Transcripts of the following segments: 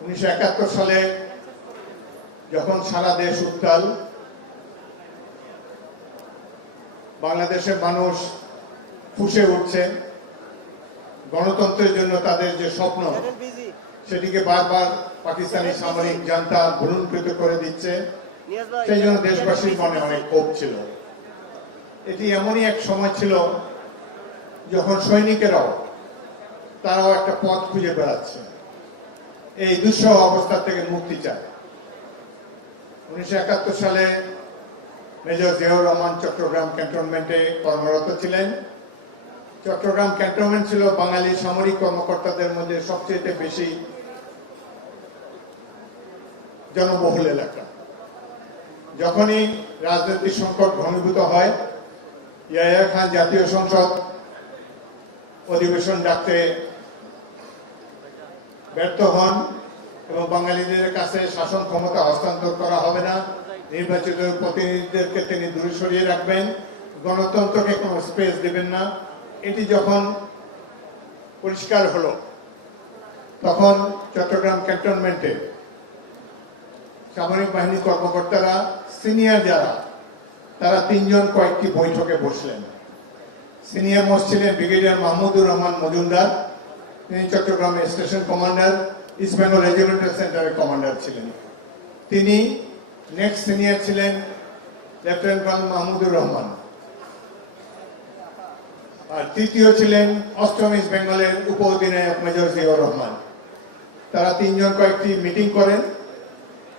1971 সালে যখন সারা দেশ উত্তাল, বাংলাদেশের মানুষ ফুঁসে উঠছে, গণতন্ত্রের জন্য তাদের যে স্বপ্ন সেটিকে বারবার পাকিস্তানি সামরিক জান্তা ভুলুণ্ঠিত করে দিচ্ছে। সেই জন্য দেশবাসীর মনে অনেক ক্ষোভ ছিল। এটি এমনই এক সময় ছিল যখন সৈনিকেরাও তারাও একটা পথ খুঁজে বেড়াচ্ছে, এই দুঃসহ অবস্থা থেকে মুক্তি চায়। 1971 সালে মেজর জিয়াউর রহমান চট্টগ্রাম ক্যান্টনমেন্টে কর্মরত ছিলেন। চট্টগ্রাম ক্যান্টনমেন্ট ছিল বাঙালি সামরিক কর্মকর্তাদের মধ্যে সবচেয়ে বেশি জনবহুল এলাকা। যখনই রাজনৈতিক সংকট ঘনীভূত হয়, ইয়াহিয়া খান জাতীয় সংসদ অধিবেশন ডাকতে ব্যর্থ হন এবং বাঙালিদের কাছে শাসন ক্ষমতা হস্তান্তর করা হবে না, নির্বাচিত প্রতিনিধিদেরকে তিনি দূরে সরিয়ে রাখবেন, গণতন্ত্রকে কোনো স্পেস দেবেন না। এটি যখন পরিষ্কার হলো, তখন চট্টগ্রাম ক্যান্টনমেন্টে সামরিক বাহিনী কর্মকর্তারা সিনিয়র যারা, তারা তিনজন কয়েকটি বৈঠকে বসলেন। সিনিয়র মোস্ট ছিলেন ব্রিগেডিয়ার মাহমুদুর রহমান মজুমদার, তিনি চট্টগ্রামের station commander, east Bengal regimental সেন্টারের কমান্ডার ছিলেন। তিনি নেক্সট সিনিয়র ছিলেন লেফটেন্যান্ট কর্নেল মাহমুদুর রহমান, আর তৃতীয় ছিলেন অষ্টম ইস্ট বেঙ্গলের উপ অধিনায়ক মেজর জিয়াউর রহমান। তারা তিনজন কয়েকটি মিটিং করেন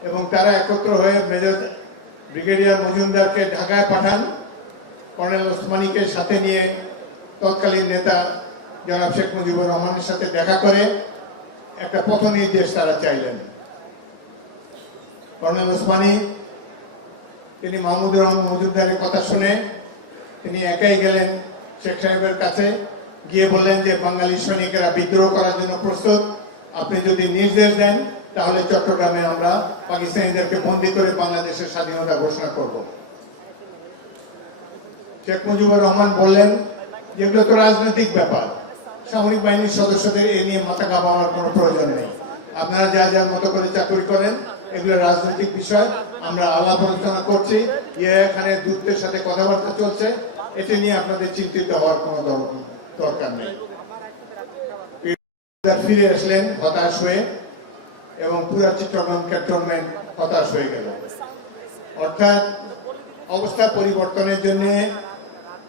এবং তারা একত্র হয়ে মেজর ব্রিগেডিয়ার মজুমদারকে ঢাকায় পাঠান। কর্নেল ওসমানীকে সাথে নিয়ে তৎকালীন নেতা জনাব শেখ মুজিবুর রহমানের সাথে দেখা করে একটা পথ নির্দেশ তারা চাইলেন। কর্নেল ওসমানী তিনি মাহমুদুর রহমান মজুমদারের কথা শুনে তিনি একাই গেলেন শেখ সাহেবের কাছে, গিয়ে বললেন যে বাঙালি সৈনিকেরা বিদ্রোহ করার জন্য প্রস্তুত, আপনি যদি নির্দেশ দেন তাহলে চট্টগ্রামে আমরা পাকিস্তানিদেরকে বন্দী করে বাংলাদেশের স্বাধীনতা ঘোষণা করব। শেখ মুজিবুর রহমান বললেন, যেগুলো তো রাজনৈতিক ব্যাপার, সামরিক বাহিনীর সদস্যদের এ নিয়ে মাথা ঘামানোর কোনো প্রয়োজন নেই, আপনারা যা যার মতো করে চাকরি করেন, এগুলো রাজনৈতিক বিষয়, আমরা আলাপ আলোচনা করছি, ইয়াহিয়া খানের দূতের সাথে কথাবার্তা চলছে, এটি নিয়ে আপনাদের চিন্তিত হওয়ার কোনো দরকার নেই। ফিরে আসলেন হতাশ হয়ে এবং পুরো চট্টগ্রাম ক্যান্টনমেন্ট হতাশ হয়ে গেল। অর্থাৎ অবস্থা পরিবর্তনের জন্য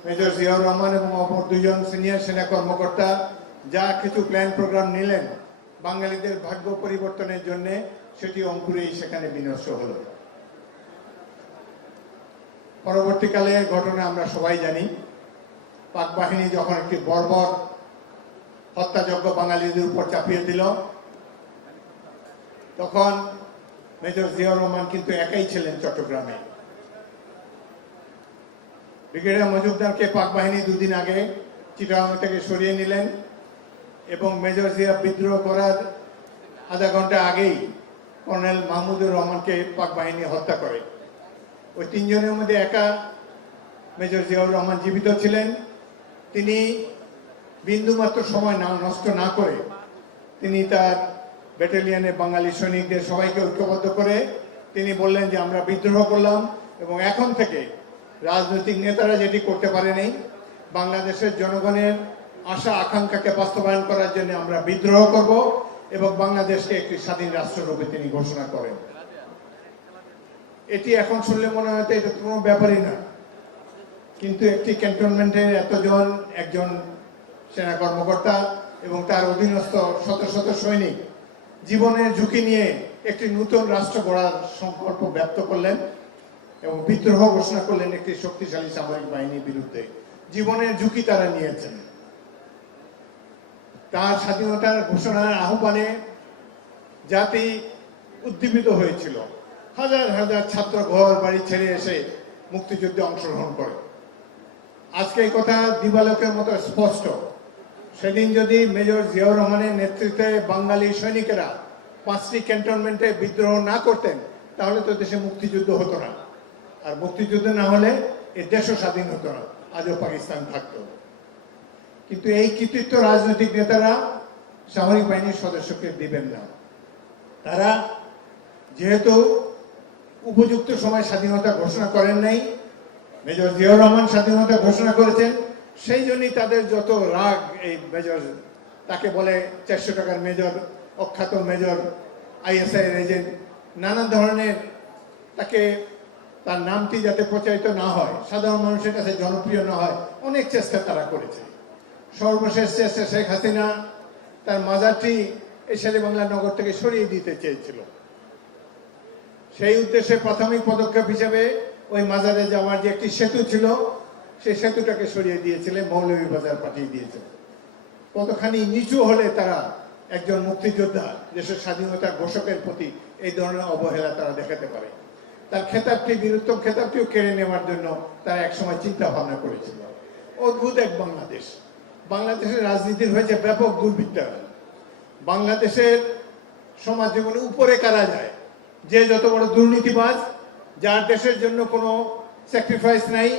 মেজর জিয়াউর রহমান এবং অপর দুজন সিনিয়র সেনা কর্মকর্তা যা কিছু প্ল্যান প্রোগ্রাম নিলেন বাঙালিদের ভাগ্য পরিবর্তনের জন্য, সেটি অঙ্কুরেই সেখানে বিনষ্ট হলো। পরবর্তীকালে ঘটনা আমরা সবাই জানি, পাক বাহিনী যখন একটি বর্বর হত্যাযজ্ঞ বাঙালিদের উপর চাপিয়ে দিল, তখন মেজর জিয়াউর রহমান কিন্তু একাই ছিলেন চট্টগ্রামে। ব্রিগেডিয়ার মজুমদারকে পাক বাহিনী দুদিন আগে চিটাগাং থেকে সরিয়ে নিলেন এবং মেজর জিয়া বিদ্রোহ করার আধা ঘন্টা আগেই কর্নেল মাহমুদুর রহমানকে পাক বাহিনী হত্যা করে। ওই তিনজনের মধ্যে একা মেজর জিয়াউর রহমান জীবিত ছিলেন। তিনি বিন্দুমাত্র সময় নষ্ট না করে তিনি তার ব্যাটালিয়নে বাঙালি সৈনিকদের সবাইকে ঐক্যবদ্ধ করে তিনি বললেন যে আমরা বিদ্রোহ করলাম এবং এখন থেকে রাজনৈতিক নেতারা যেটি করতে পারেনি, বাংলাদেশের জনগণের আশা আকাঙ্ক্ষাকে বাস্তবায়ন করার জন্য আমরা বিদ্রোহ করব এবং বাংলাদেশকে একটি স্বাধীন রাষ্ট্ররূপে তিনি ঘোষণা করেন। এটি এখন শুনলে মনে হয় এটা কোনো ব্যাপারই না, কিন্তু একটি ক্যান্টনমেন্টের এতজন, একজন সেনা কর্মকর্তা এবং তার অধীনস্থ শত শত সৈনিক জীবনের ঝুঁকি নিয়ে একটি নতুন রাষ্ট্র গড়ার সংকল্প ব্যক্ত করলেন এবং বিদ্রোহ ঘোষণা করলেন একটি শক্তিশালী সামরিক বাহিনীর বিরুদ্ধে। জীবনের ঝুঁকি তারা নিয়েছেন। তার স্বাধীনতার ঘোষণার আহ্বানে জাতি উদ্দীপিত হয়েছিল। হাজার হাজার ছাত্র ঘর বাড়ি ছেড়ে এসে মুক্তিযুদ্ধে অংশগ্রহণ করে। আজকে এই কথা দিবালোকের মতো স্পষ্ট। সেদিন যদি মেজর জিয়াউর রহমানের নেতৃত্বে বাঙালি সৈনিকেরা 5টি ক্যান্টনমেন্টে বিদ্রোহ না করতেন তাহলে তো দেশে মুক্তিযুদ্ধ হতো না, আর মুক্তিযুদ্ধ না হলে এই দেশও স্বাধীন হতো না, আজও পাকিস্তান থাকতো। কিন্তু এই কৃতিত্ব রাজনৈতিক নেতারা সামরিক বাহিনীর সদস্যকে দিবেন না। তারা যেহেতু উপযুক্ত সময় স্বাধীনতা ঘোষণা করেন নাই, মেজর জিয়াউর রহমান স্বাধীনতা ঘোষণা করেছেন, সেই জন্যই তাদের যত রাগ। এই মেজর তাকে বলে 400 টাকার মেজর, অখ্যাত মেজর, ISI এর এজেন্ট, নানা ধরনের তাকে, তার নামটি যাতে প্রচারিত না হয়, সাধারণ মানুষের কাছে জনপ্রিয় না হয়, অনেক চেষ্টা তারা করেছে। সর্বশেষ চেষ্টা শেখ হাসিনা তার মাজারটি এই শেরেবাংলা নগর থেকে সরিয়ে দিতে চেয়েছিল। সেই উদ্দেশ্যে প্রাথমিক পদক্ষেপ হিসেবে ওই মাজারে যাওয়ার যে একটি সেতু ছিল, সেই সেতুটাকে সরিয়ে দিয়েছিলেন, মৌলভীবাজার পাঠিয়ে দিয়েছিলেন। কতখানি নিচু হলে তারা একজন মুক্তিযোদ্ধা, দেশের স্বাধীনতার ঘোষকের প্রতি এই ধরনের অবহেলা তারা দেখাতে পারে। তার খেতাবটি, বীরত্ব খেতাবটিও কেড়ে নেওয়ার জন্য তারা একসময় চিন্তা ভাবনা করেছিল। অদ্ভুত এক বাংলাদেশ। বাংলাদেশের রাজনীতির হয়েছে ব্যাপক দুর্বৃত্তায়ন। বাংলাদেশের সমাজ জীবনে উপরে কারা যায়, যে যত বড় দুর্নীতিবাজ, যার দেশের জন্য কোনো স্যাক্রিফাইস নাই,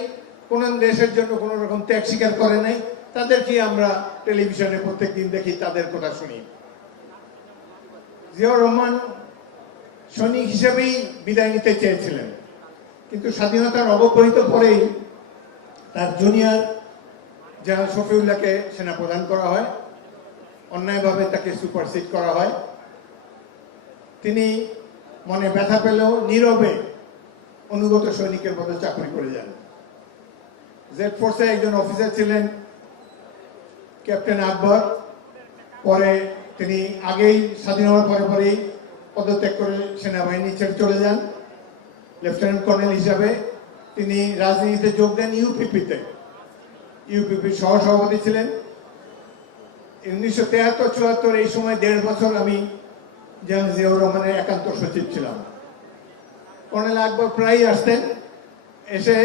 কোন দেশের জন্য কোনো রকম ত্যাগ স্বীকার করে নাই, তাদেরকে আমরা টেলিভিশনে প্রত্যেকদিন দেখি, তাদের কথা শুনি। জিয়াউর রহমান সৈনিক হিসেবেই বিদায় নিতে চেয়েছিলেন, কিন্তু স্বাধীনতার অব্যবহিত পরেই তার জুনিয়র জেনারেল শফিউল্লাহকে সেনাপ্রধান করা হয়, অন্যায়ভাবে তাকে সুপারসিড করা হয়। তিনি মনে ব্যথা পেলেও নীরবে অনুগত সৈনিকের মতো চাকরি করে যান। জেড ফোর্সে একজন অফিসার ছিলেন ক্যাপ্টেন আকবর, পরে তিনি আগেই স্বাধীন হওয়ার পরে পরেই পদত্যাগ করে সেনাবাহিনী ছেড়ে চলে যান। লেফটেন্যান্ট কর্নেল হিসাবে তিনি রাজনীতিতে যোগ দেন ইউপিপিতে, ইউপিপির সহসভাপতি ছিলেন। 1973-74 এই সময় 1.5 বছর আমি জেনারেল জিয়াউর রহমানের একান্ত সচিব ছিলাম। কর্নেল আকবর প্রায়ই আসতেন, এসে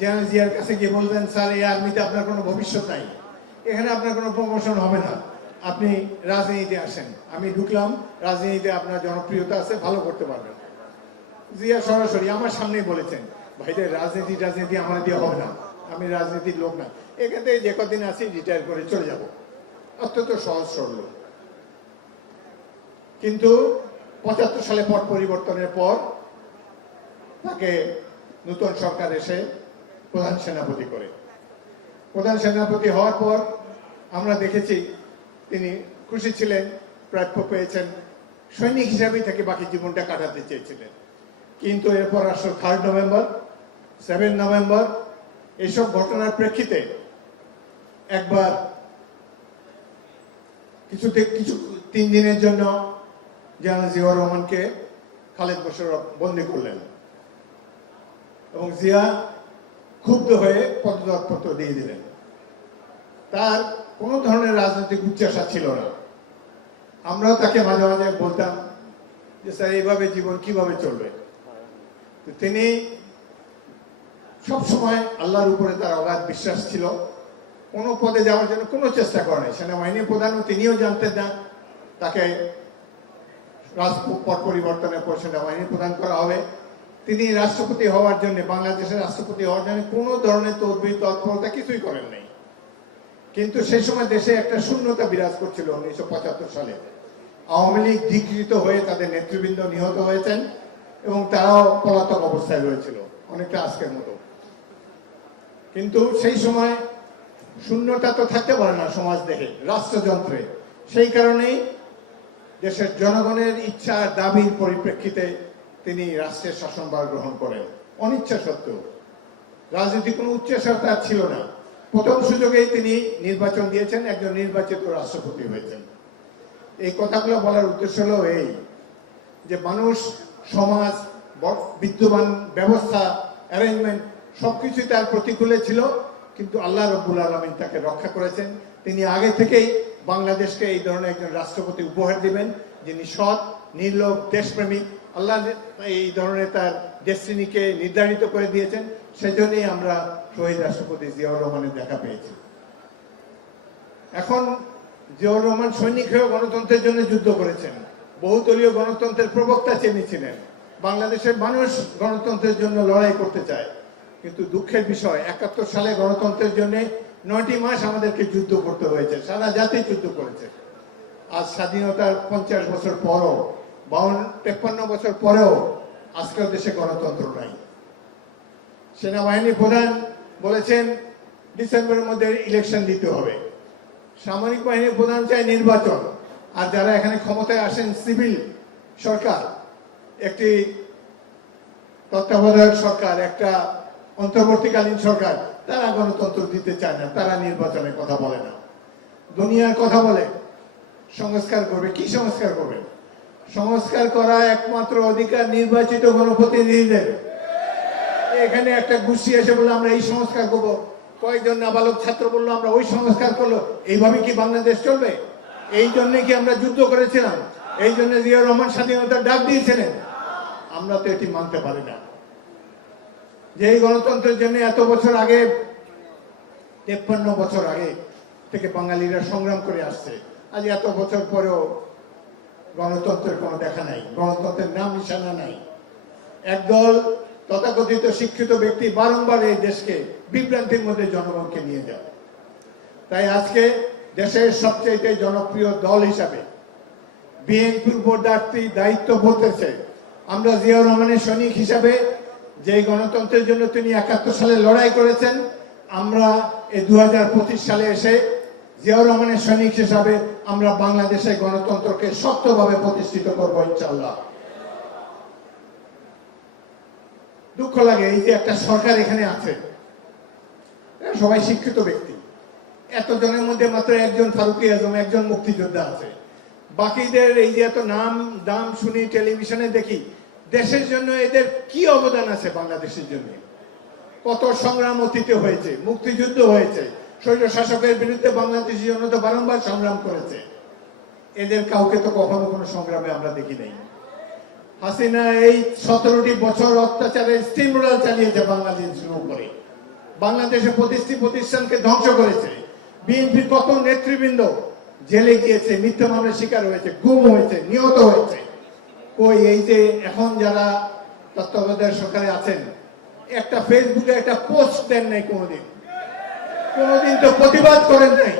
জেনারেল জিয়ার কাছে গিয়ে বলতেন, স্যার এই আর্মিতে আপনার কোনো ভবিষ্যৎ নাই, এখানে আপনার কোনো প্রমোশন হবে না, আপনি রাজনীতিতে আসেন। আমি ঢুকলাম, রাজনীতিতে আপনার জনপ্রিয়তা আছে, ভালো করতে পারবেন। জিয়া সরাসরি আমার সামনেই বলেছেন, ভাইদের রাজনীতি আমার দিয়ে হবে না, আমি রাজনীতির লোক না, এখান থেকে যে কদিন আছি রিটায়ার করে চলে যাব। অত্যন্ত সহজ সরল। কিন্তু 75 সালে পট পরিবর্তনের পর তাকে নতুন সরকার এসে প্রধান সেনাপতি করে। প্রধান সেনাপতি হওয়ার পর আমরা দেখেছি তিনি খুশি ছিলেন, প্রাপ্য পেয়েছেন, সৈনিক হিসাবেই তাকে বাকি জীবনটা কাটাতে চেয়েছিলেন। কিন্তু এরপর আসলো 3 নভেম্বর, 7 নভেম্বর, এইসব ঘটনার প্রেক্ষিতে একবার কিছু 3 দিনের জন্য জেনারেল জিয়াউর রহমানকে খালেদ মোশাররফ বন্দী করলেন এবং জিয়া ক্ষুব্ধ হয়ে পদত্যাগপত্র দিয়ে দিলেন। তার কোনো ধরনের রাজনৈতিক উচ্চাশা ছিল না। আমরাও তাকে মাঝে মাঝে বলতাম যে স্যার এইভাবে জীবন কিভাবে চলবে। তিনি সবসময় আল্লাহর উপরে তার অগাধ বিশ্বাস ছিল, কোনো পদে যাওয়ার জন্য কোনো চেষ্টা করেন। সেনাবাহিনী প্রধানও তিনিও জানতেন না তাকে পট পরিবর্তনের পর সেনাবাহিনী প্রধান করা হবে। তিনি রাষ্ট্রপতি হওয়ার জন্য, বাংলাদেশের রাষ্ট্রপতি হওয়ার জন্য কোনো ধরনের তদবির তৎপরতা কিছুই করেন নাই। কিন্তু সেই সময় দেশে একটা শূন্যতা বিরাজ করছিল। 1975 সালে আওয়ামী লীগ ধিকৃত হয়ে তাদের নেতৃবৃন্দ নিহত হয়েছেন এবং তারাও পলাতক অবস্থায় রয়েছিল, অনেকটা আজকের মতো। কিন্তু সেই সময় শূন্যতা তো থাকতে পারে না সমাজ দেখে, রাষ্ট্রযন্ত্রে। সেই কারণেই দেশের জনগণের ইচ্ছা দাবির পরিপ্রেক্ষিতে তিনি রাষ্ট্রের শাসনভার গ্রহণ করেন, অনিচ্ছা সত্ত্বেও। রাজনীতি কোনো উচ্চাশা তার ছিল না। প্রথম সুযোগেই তিনি নির্বাচন দিয়েছেন, একজন নির্বাচিত রাষ্ট্রপতি হয়েছেন। এই কথাগুলো বলার উদ্দেশ্য হলো এই যে মানুষ, সমাজ, বিদ্যমান ব্যবস্থা, অ্যারেঞ্জমেন্ট সবকিছুই তার প্রতিকূলে ছিল, কিন্তু আল্লাহ রব্বুল আলামিন তাকে রক্ষা করেছেন। তিনি আগে থেকেই বাংলাদেশকে এই ধরনের একজন রাষ্ট্রপতি উপহার দিবেন যিনি সৎ, নির্লোভ, দেশপ্রেমিক। আল্লাহ এই ধরনের তার ডেস্টিনিকে নির্ধারিত করে দিয়েছেন। সেজন্যই আমরা শহীদ রাষ্ট্রপতি জিয়াউর রহমানের দেখা পেয়েছি। এখন জিয়াউর রহমান সৈনিক হয়েও গণতন্ত্রের জন্য যুদ্ধ করেছেন, বহুদলীয় গণতন্ত্রের প্রবক্তা তিনি ছিলেন। বাংলাদেশের মানুষ গণতন্ত্রের জন্য লড়াই করতে চায়, কিন্তু দুঃখের বিষয় 71 সালে গণতন্ত্রের জন্য 9টি মাস আমাদেরকে যুদ্ধ করতে হয়েছে, সারা জাতি যুদ্ধ করেছে। আজ স্বাধীনতার 50 বছর পরও 53 বছর পরেও আজকের দেশে গণতন্ত্র নাই। সেনাবাহিনী প্রধান বলেছেন ডিসেম্বরের মধ্যে ইলেকশন দিতে হবে, সামরিক বাহিনী প্রধান চায় নির্বাচন, আর যারা এখানে ক্ষমতায় আসেন সিভিল সরকার, একটি তত্ত্বাবধায়ক সরকার, একটা অন্তর্বর্তীকালীন সরকার, তারা গণতন্ত্র দিতে চায় না, তারা নির্বাচনের কথা বলে না, দুনিয়ার কথা বলে। সংস্কার করবে, কি সংস্কার করবে? সংস্কার করা একমাত্র অধিকার নির্বাচিত গণপ্রতিনিধিদের। এখানে একটা গোষ্ঠী এসে বললো আমরা এই সংস্কার করবো, কয়েকজন নাবালক ছাত্র বললো আমরা ওই সংস্কার করলো। এইভাবে কি বাংলাদেশ চলবে? এই জন্য কি আমরা যুদ্ধ করেছিলাম? এই জন্য জিয়াউর রহমান স্বাধীনতার ডাক দিয়েছিলেন? আমরা তো এটি মানতে পারি না। যে এই গণতন্ত্রের জন্য এত বছর আগে, 53 বছর আগে থেকে বাঙালিরা সংগ্রাম করে আসছে, আজ এত বছর পরেও গণতন্ত্রের কোনো দেখা নাই, গণতন্ত্রের নাম নিশানা নাই। একদল তথাকথিত শিক্ষিত ব্যক্তি বারংবার এই দেশকে বিভ্রান্তির মধ্যে জনগণকে নিয়ে যায়। তাই আজকে দেশের সবচেয়ে জনপ্রিয় দল হিসাবে বিএনপির উপর দায়িত্ব বলতেছে। আমরা জিয়াউর রহমানের সৈনিক হিসাবে যে গণতন্ত্রের জন্য তিনি 71 সালে লড়াই করেছেন, আমরা এই 2025 সালে এসে জিয়াউর রহমানের সৈনিক হিসাবে আমরা বাংলাদেশের গণতন্ত্রকে শক্তভাবে প্রতিষ্ঠিত করব ইনশাআল্লাহ। দুঃখ লাগে এই যে একটা সরকার এখানে আছে, সবাই শিক্ষিত ব্যক্তি, এতজনের মধ্যে মাত্র একজন ফারুকী আজম, একজন মুক্তিযোদ্ধা আছে। বাকিদের এই যে এত নাম দাম শুনি, টেলিভিশনে দেখি, দেশের জন্য এদের কি অবদান আছে? বাংলাদেশের জন্য কত সংগ্রাম অতীতে হয়েছে, মুক্তিযুদ্ধ হয়েছে, স্বৈর শাসকের বিরুদ্ধে বাংলাদেশের জন্য তো বারংবার সংগ্রাম করেছে। এদের কাউকে তো কখনো কোনো সংগ্রামে আমরা দেখি নাই। হাসিনা এই 17টি বছর অত্যাচারের স্টিম রোলার চালিয়েছে বাংলাদেশের উপরে, বাংলাদেশের প্রতিষ্ঠানকে ধ্বংস করেছে। বিএনপির কত নেতৃবৃন্দ জেলে গিয়েছে, মিথ্যা মামলার শিকার হয়েছে, গুম হয়েছে, নিহত হয়েছে। কই এই যে এখন যারা তত্ত্বাবধায়ক সরকারে আছেন, একটা ফেসবুকে একটা পোস্ট দেন নাই কোনোদিন, কোনোদিন তো প্রতিবাদ করেন নাই।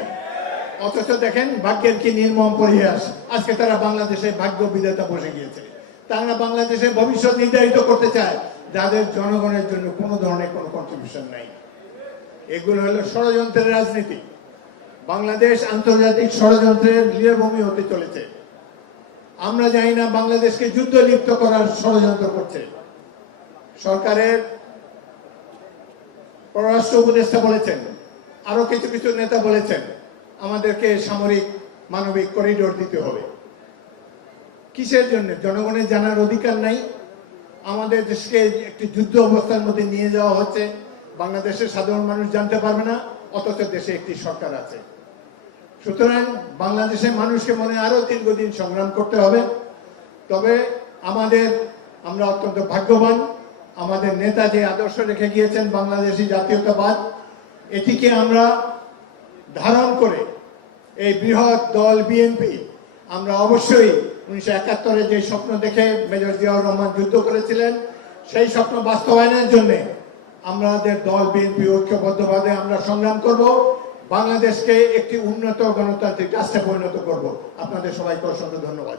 অথচ দেখেন ভাগ্যের কি নির্মম পরিহাস, আজকে তারা বাংলাদেশে ভাগ্য বিধাতা বসে গিয়েছে। তারা বাংলাদেশের ভবিষ্যৎ নির্ধারিত করতে চায়, যাদের জনগণের জন্য কোনো ধরনের কোনো কন্ট্রিবিউশন নাই। এগুলো হলো ষড়যন্ত্রের রাজনীতি। বাংলাদেশ আন্তর্জাতিক ষড়যন্ত্রের লীলাভূমি হতে চলেছে। আমরা জানি না বাংলাদেশকে যুদ্ধ লিপ্ত করার ষড়যন্ত্র করছে। সরকারের পররাষ্ট্র উপদেষ্টা বলেছেন, আরো কিছু কিছু নেতা বলেছেন আমাদেরকে সামরিক মানবিক করিডোর দিতে হবে। কিসের জন্য? জনগণের জানার অধিকার নাই? আমাদের দেশকে একটি যুদ্ধ অবস্থার মধ্যে নিয়ে যাওয়া হচ্ছে, বাংলাদেশের সাধারণ মানুষ জানতে পারবে না, অথচ দেশে একটি সরকার আছে। সুতরাং বাংলাদেশের মানুষকে মনে আরো দীর্ঘদিন সংগ্রাম করতে হবে। তবে আমরা অত্যন্ত ভাগ্যবান, আমাদের নেতা যে আদর্শ রেখে গিয়েছেন বাংলাদেশী জাতীয়তাবাদ, এটিকে আমরা ধারণ করে এই বৃহৎ দল বিএনপি আমরা অবশ্যই 1971-এ যে স্বপ্ন দেখে মেজর জিয়াউর রহমান যুদ্ধ করেছিলেন, সেই স্বপ্ন বাস্তবায়নের জন্য আমাদের দল বিএনপি ঐক্যবদ্ধভাবে আমরা সংগ্রাম করব, বাংলাদেশকে একটি উন্নত গণতান্ত্রিক রাষ্ট্রে পরিণত করব। আপনাদের সবাইকে অসংখ্য ধন্যবাদ।